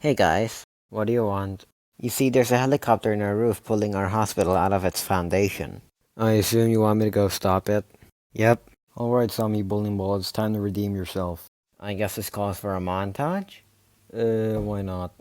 Hey guys, what do you want? You see, there's a helicopter in our roof pulling our hospital out of its foundation. I assume you want me to go stop it? Yep. Alright, Sammy Bowling Ball, it's time to redeem yourself. I guess this calls for a montage? Why not?